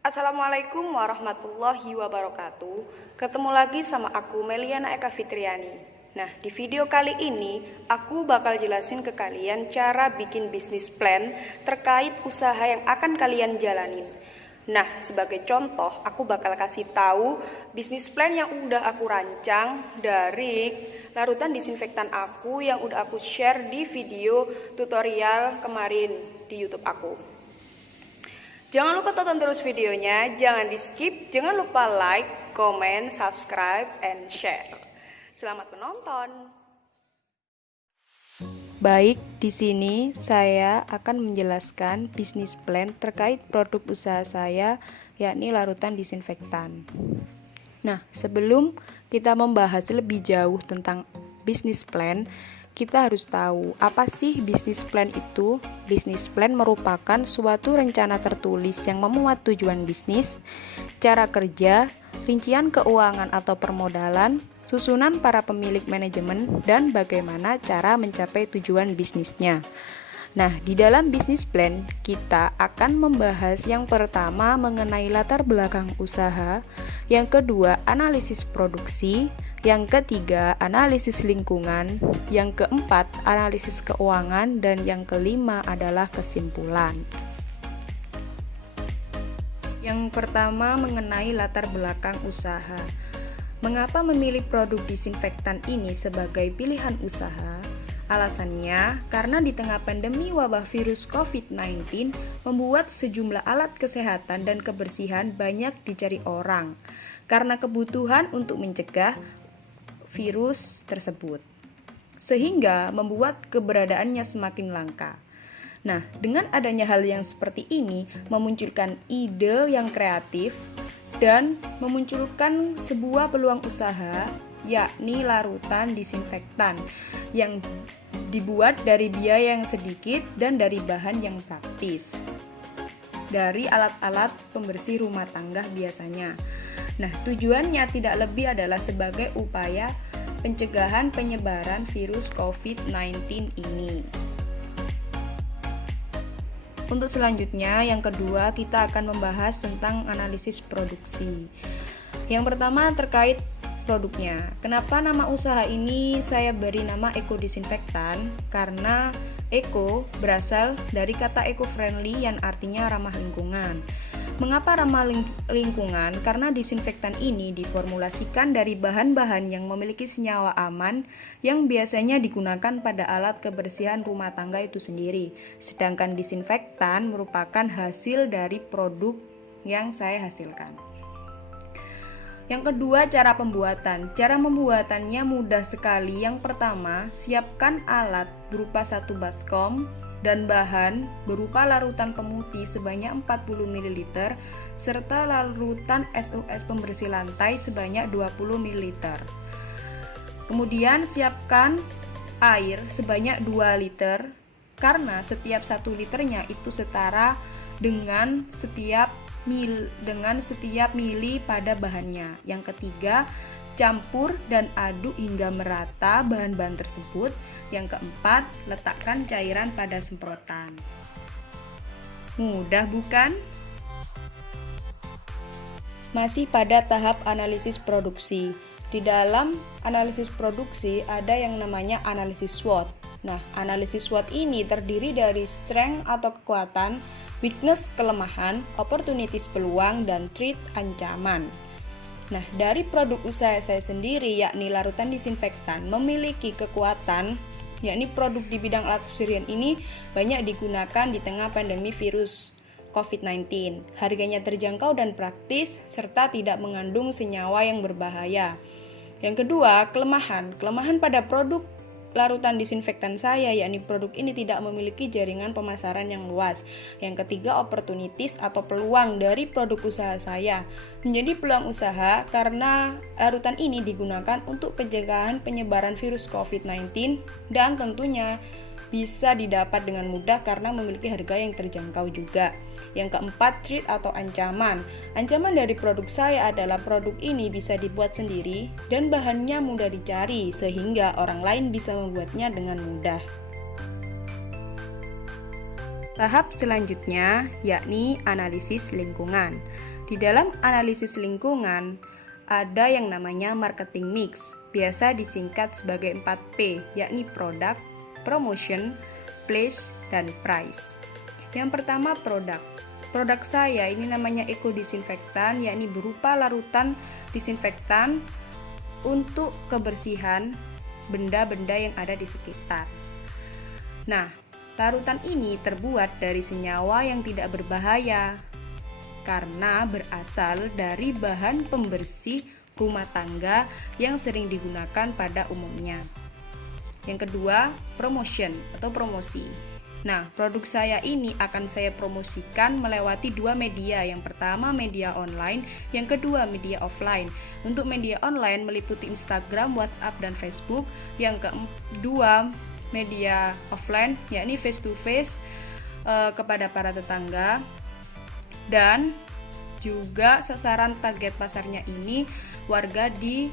Assalamualaikum warahmatullahi wabarakatuh. Ketemu lagi sama aku Meliana Eka Fitriani. Nah, di video kali ini aku bakal jelasin ke kalian cara bikin bisnis plan terkait usaha yang akan kalian jalanin. Nah, sebagai contoh, aku bakal kasih tahu bisnis plan yang udah aku rancang dari larutan disinfektan aku yang udah aku share di video tutorial kemarin di YouTube aku. Jangan lupa tonton terus videonya, jangan di skip, jangan lupa like, comment, subscribe, and share. Selamat menonton. Baik, di sini saya akan menjelaskan bisnis plan terkait produk usaha saya, yakni larutan disinfektan. Nah, sebelum kita membahas lebih jauh tentang bisnis plan, kita harus tahu apa sih bisnis plan itu. Bisnis plan merupakan suatu rencana tertulis yang memuat tujuan bisnis, cara kerja, rincian keuangan atau permodalan, susunan para pemilik manajemen, dan bagaimana cara mencapai tujuan bisnisnya. Nah, di dalam bisnis plan kita akan membahas yang pertama mengenai latar belakang usaha, yang kedua analisis produksi, yang ketiga analisis lingkungan, yang keempat analisis keuangan, dan yang kelima adalah kesimpulan. Yang pertama mengenai latar belakang usaha. Mengapa memilih produk disinfektan ini sebagai pilihan usaha? Alasannya, karena di tengah pandemi wabah virus COVID-19 membuat sejumlah alat kesehatan dan kebersihan banyak dicari orang karena kebutuhan untuk mencegah virus tersebut, sehingga membuat keberadaannya semakin langka. Nah, dengan adanya hal yang seperti ini memunculkan ide yang kreatif dan memunculkan sebuah peluang usaha, yakni larutan disinfektan yang dibuat dari biaya yang sedikit dan dari bahan yang praktis, dari alat-alat pembersih rumah tangga biasanya. Nah, tujuannya tidak lebih adalah sebagai upaya pencegahan penyebaran virus COVID-19 ini. Untuk selanjutnya, yang kedua, kita akan membahas tentang analisis produksi. Yang pertama terkait produknya. Kenapa nama usaha ini saya beri nama Eco Disinfektan? Karena eco berasal dari kata eco-friendly yang artinya ramah lingkungan. Mengapa ramah lingkungan? Karena disinfektan ini diformulasikan dari bahan-bahan yang memiliki senyawa aman yang biasanya digunakan pada alat kebersihan rumah tangga itu sendiri. Sedangkan disinfektan merupakan hasil dari produk yang saya hasilkan. Yang kedua, cara pembuatan. Cara pembuatannya mudah sekali. Yang pertama, siapkan alat berupa 1 baskom dan bahan berupa larutan pemutih sebanyak 40 ml serta larutan SOS pembersih lantai sebanyak 20 ml. Kemudian siapkan air sebanyak 2 liter karena setiap 1 liternya itu setara dengan setiap mili pada bahannya. Yang ketiga, campur dan aduk hingga merata bahan-bahan tersebut. Yang keempat, letakkan cairan pada semprotan. Mudah bukan? Masih pada tahap analisis produksi. Di dalam analisis produksi ada yang namanya analisis SWOT. Nah, analisis SWOT ini terdiri dari strength atau kekuatan, weakness kelemahan, opportunities peluang, dan threat ancaman. Nah, dari produk usaha saya sendiri, yakni larutan disinfektan, memiliki kekuatan, yakni produk di bidang alat persirian ini banyak digunakan di tengah pandemi virus COVID-19. Harganya terjangkau dan praktis, serta tidak mengandung senyawa yang berbahaya. Yang kedua, kelemahan. Kelemahan pada produk larutan disinfektan saya, yakni produk ini tidak memiliki jaringan pemasaran yang luas. Yang ketiga, opportunities atau peluang dari produk usaha saya. Menjadi peluang usaha karena larutan ini digunakan untuk pencegahan penyebaran virus COVID-19 dan tentunya bisa didapat dengan mudah karena memiliki harga yang terjangkau juga. Yang keempat, threat atau ancaman. Ancaman dari produk saya adalah produk ini bisa dibuat sendiri dan bahannya mudah dicari sehingga orang lain bisa membuatnya dengan mudah. Tahap selanjutnya yakni analisis lingkungan. Di dalam analisis lingkungan ada yang namanya marketing mix, biasa disingkat sebagai 4P, yakni produk, promotion, place, dan price. Yang pertama produk. Produk saya ini namanya ekodisinfektan, yakni berupa larutan disinfektan untuk kebersihan benda-benda yang ada di sekitar. Nah, larutan ini terbuat dari senyawa yang tidak berbahaya karena berasal dari bahan pembersih rumah tangga yang sering digunakan pada umumnya. Yang kedua, promotion atau promosi. Nah, produk saya ini akan saya promosikan melewati dua media. Yang pertama media online, yang kedua media offline. Untuk media online meliputi Instagram, WhatsApp, dan Facebook. Yang kedua media offline, yakni face to face kepada para tetangga. Dan juga sasaran target pasarnya ini warga di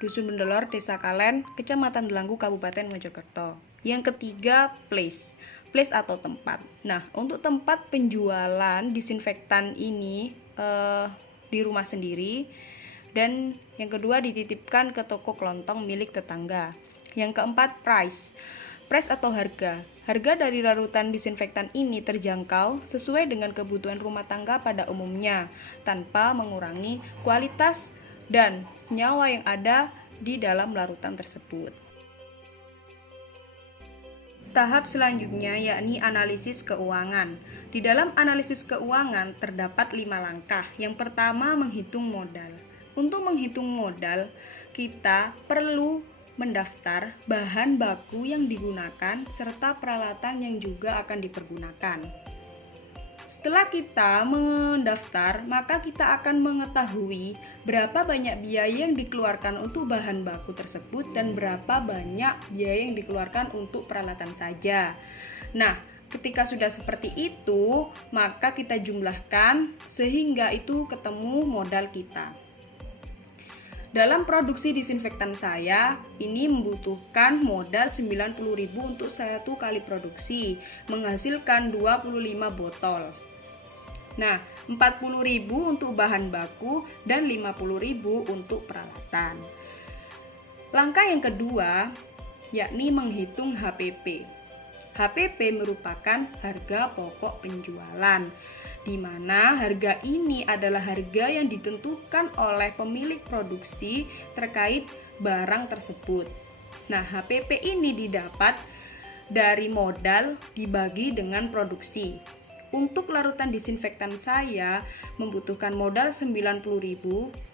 Dusun Bendelor, Desa Kalen, Kecamatan Delanggu, Kabupaten Mojokerto. Yang ketiga, place atau tempat. Nah, untuk tempat penjualan disinfektan ini di rumah sendiri, dan yang kedua dititipkan ke toko kelontong milik tetangga. Yang keempat, price atau harga. Harga dari larutan disinfektan ini terjangkau sesuai dengan kebutuhan rumah tangga pada umumnya, tanpa mengurangi kualitas dan senyawa yang ada di dalam larutan tersebut. Tahap selanjutnya yakni analisis keuangan. Di dalam analisis keuangan terdapat 5 langkah. Yang pertama, menghitung modal. Untuk menghitung modal, kita perlu mendaftar bahan baku yang digunakan serta peralatan yang juga akan dipergunakan. Setelah kita mendaftar, maka kita akan mengetahui berapa banyak biaya yang dikeluarkan untuk bahan baku tersebut dan berapa banyak biaya yang dikeluarkan untuk peralatan saja. Nah, ketika sudah seperti itu, maka kita jumlahkan sehingga itu ketemu modal kita. Dalam produksi disinfektan saya, ini membutuhkan modal 90.000 untuk satu kali produksi, menghasilkan 25 botol. Nah, 40.000 untuk bahan baku dan 50.000 untuk peralatan. Langkah yang kedua, yakni menghitung HPP. HPP merupakan harga pokok penjualan, di mana harga ini adalah harga yang ditentukan oleh pemilik produksi terkait barang tersebut. Nah, HPP ini didapat dari modal dibagi dengan produksi. Untuk larutan disinfektan saya membutuhkan modal 90.000,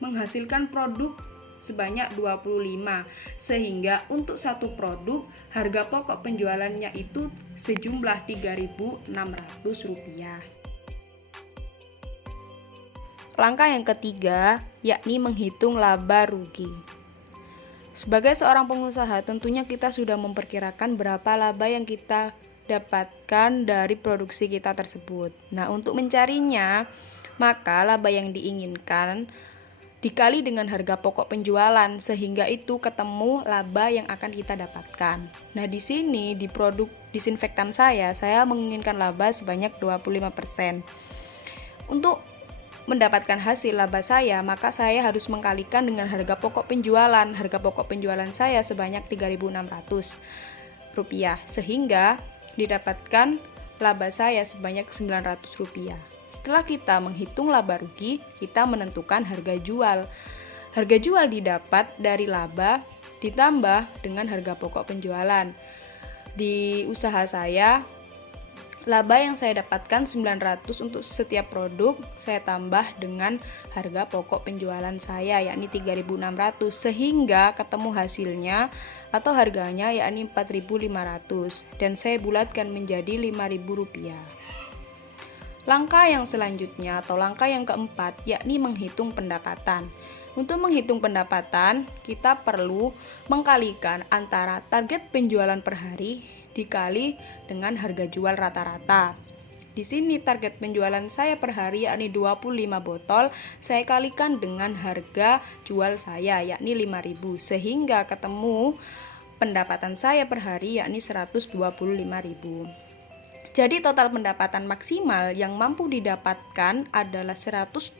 menghasilkan produk sebanyak 25, sehingga untuk satu produk harga pokok penjualannya itu sejumlah Rp3.600. Langkah yang ketiga, yakni menghitung laba rugi. Sebagai seorang pengusaha, tentunya kita sudah memperkirakan berapa laba yang kita dapatkan dari produksi kita tersebut. Nah, untuk mencarinya, maka laba yang diinginkan dikali dengan harga pokok penjualan, sehingga itu ketemu laba yang akan kita dapatkan. Nah, di sini di produk disinfektan saya menginginkan laba sebanyak 25%. Untuk mendapatkan hasil laba saya, maka saya harus mengkalikan dengan harga pokok penjualan. Harga pokok penjualan saya sebanyak Rp3.600, sehingga didapatkan laba saya sebanyak Rp900. Setelah kita menghitung laba rugi, kita menentukan harga jual. Harga jual didapat dari laba ditambah dengan harga pokok penjualan. Di usaha saya, laba yang saya dapatkan 900 untuk setiap produk, saya tambah dengan harga pokok penjualan saya yakni 3.600, sehingga ketemu hasilnya atau harganya yakni 4.500, dan saya bulatkan menjadi Rp5.000. Langkah yang selanjutnya atau langkah yang keempat yakni menghitung pendapatan. Untuk menghitung pendapatan, kita perlu mengkalikan antara target penjualan per hari dikali dengan harga jual rata-rata. Di sini target penjualan saya per hari yakni 25 botol, saya kalikan dengan harga jual saya yakni 5.000, sehingga ketemu pendapatan saya per hari yakni 125.000. Jadi total pendapatan maksimal yang mampu didapatkan adalah 125.000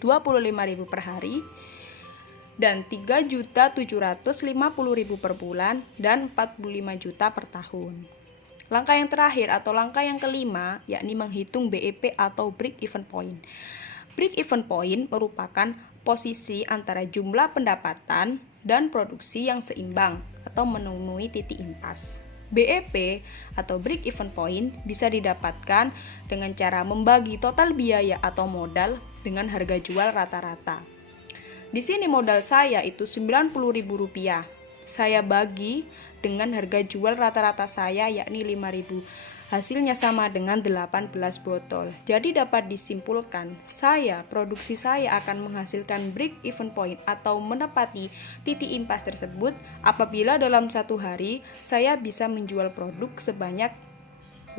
per hari dan 3.750.000 per bulan dan 45 juta per tahun. Langkah yang terakhir atau langkah yang kelima yakni menghitung BEP atau break even point. Break even point merupakan posisi antara jumlah pendapatan dan produksi yang seimbang atau memenuhi titik impas. BEP atau break even point bisa didapatkan dengan cara membagi total biaya atau modal dengan harga jual rata-rata. Di sini modal saya itu Rp90.000. Saya bagi dengan harga jual rata-rata saya yakni Rp5.000. Hasilnya sama dengan 18 botol. Jadi dapat disimpulkan, produksi saya akan menghasilkan break even point atau menepati titik impas tersebut apabila dalam satu hari saya bisa menjual produk sebanyak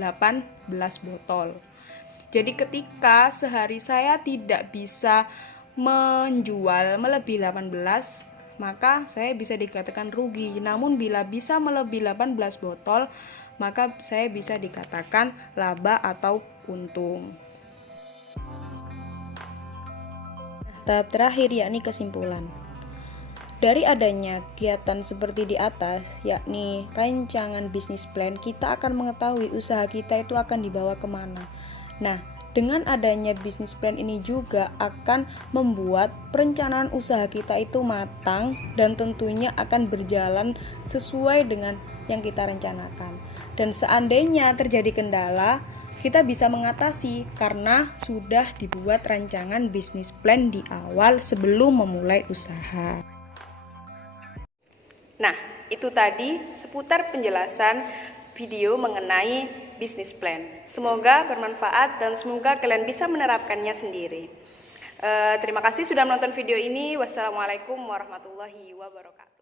18 botol. Jadi ketika sehari saya tidak bisa menjual melebihi 18, maka saya bisa dikatakan rugi. Namun bila bisa melebihi 18 botol, maka saya bisa dikatakan laba atau untung. Tahap terakhir yakni kesimpulan. Dari adanya kegiatan seperti di atas, yakni rancangan bisnis plan, kita akan mengetahui usaha kita itu akan dibawa kemana. Nah, dengan adanya bisnis plan ini juga akan membuat perencanaan usaha kita itu matang dan tentunya akan berjalan sesuai dengan yang kita rencanakan. Dan seandainya terjadi kendala, kita bisa mengatasi karena sudah dibuat rancangan bisnis plan di awal sebelum memulai usaha. Nah, itu tadi seputar penjelasan video mengenai bisnis plan. Semoga bermanfaat dan semoga kalian bisa menerapkannya sendiri. Terima kasih sudah menonton video ini. Wassalamualaikum warahmatullahi wabarakatuh.